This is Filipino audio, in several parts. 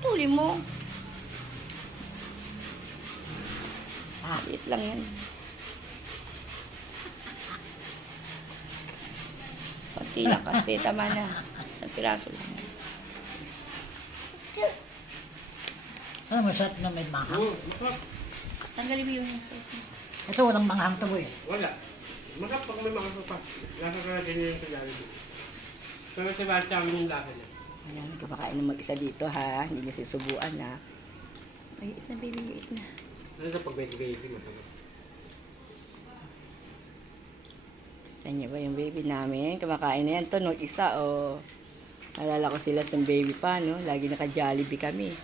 Putulin mo. Liit lang yan. Pati lang kasi, tama na. Isang piraso lang. Ano, masarap na may manghang. Tanggalin mo yung sauce. Ito, walang manghang to eh. Wala. Masarap pag may mga pa. Lasa ka na din yung kailangan. Pero si Basta kami yung lasa niya. Ayan, kumakain ng mag-isa dito ha. Hindi niya susubuan ha. Maliit na baby, maliit na. Ano sa pag baby masarap? Kanya ba yung baby namin? Kumakain na yan to, no? Isa o. Nalala ko sila sa baby pa, no? Lagi naka-Jollibee kami.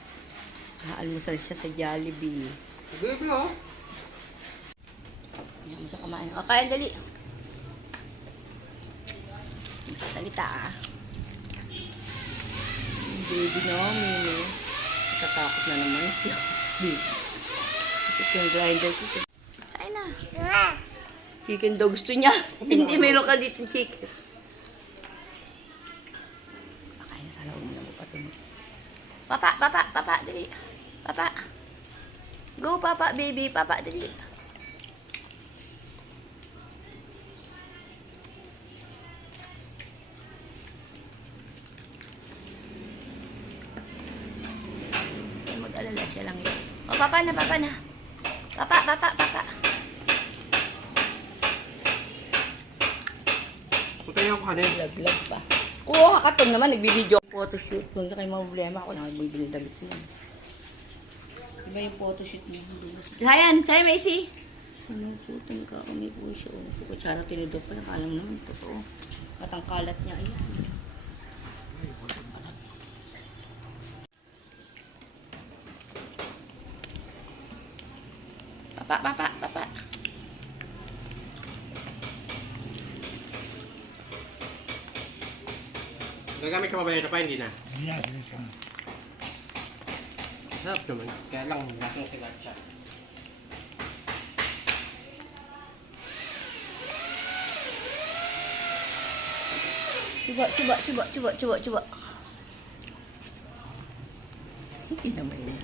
Naalmusal siya sa Jollibee. Baby oh! Ayan mo siya kumain. O, kaya dali. Salita ah. Yung baby namin, no? Natatakot na naman siya. Ito yung grinder ko. Kain na. Chicken daw gusto niya. Hindi, meron ka dito chicken. Pakain na sa loob mo lang. Papa, dali. Papa. Go, papa, baby. Papa, dali. Mag-alala siya lang. O, papa na. Papa. Putay ako kanin. Laglag pa. Oo, hakaton naman. Nagbibideo. Photoshoot. Huwag na kayo problema. Ako na bibili damit mo. Iba yung photoshoot niya. Sayan, Macy. Ano, putang ka. Umi po siya. Kukutsara tinidor pa. Alam naman. Totoo. Matangkalat niya. Ayan. Papa. Gagamit ka pa ba ito pa? Hindi na. Yan, yan. Sarap naman. Kaya lang, lasang sila siya. Coba. Hindi naman yun.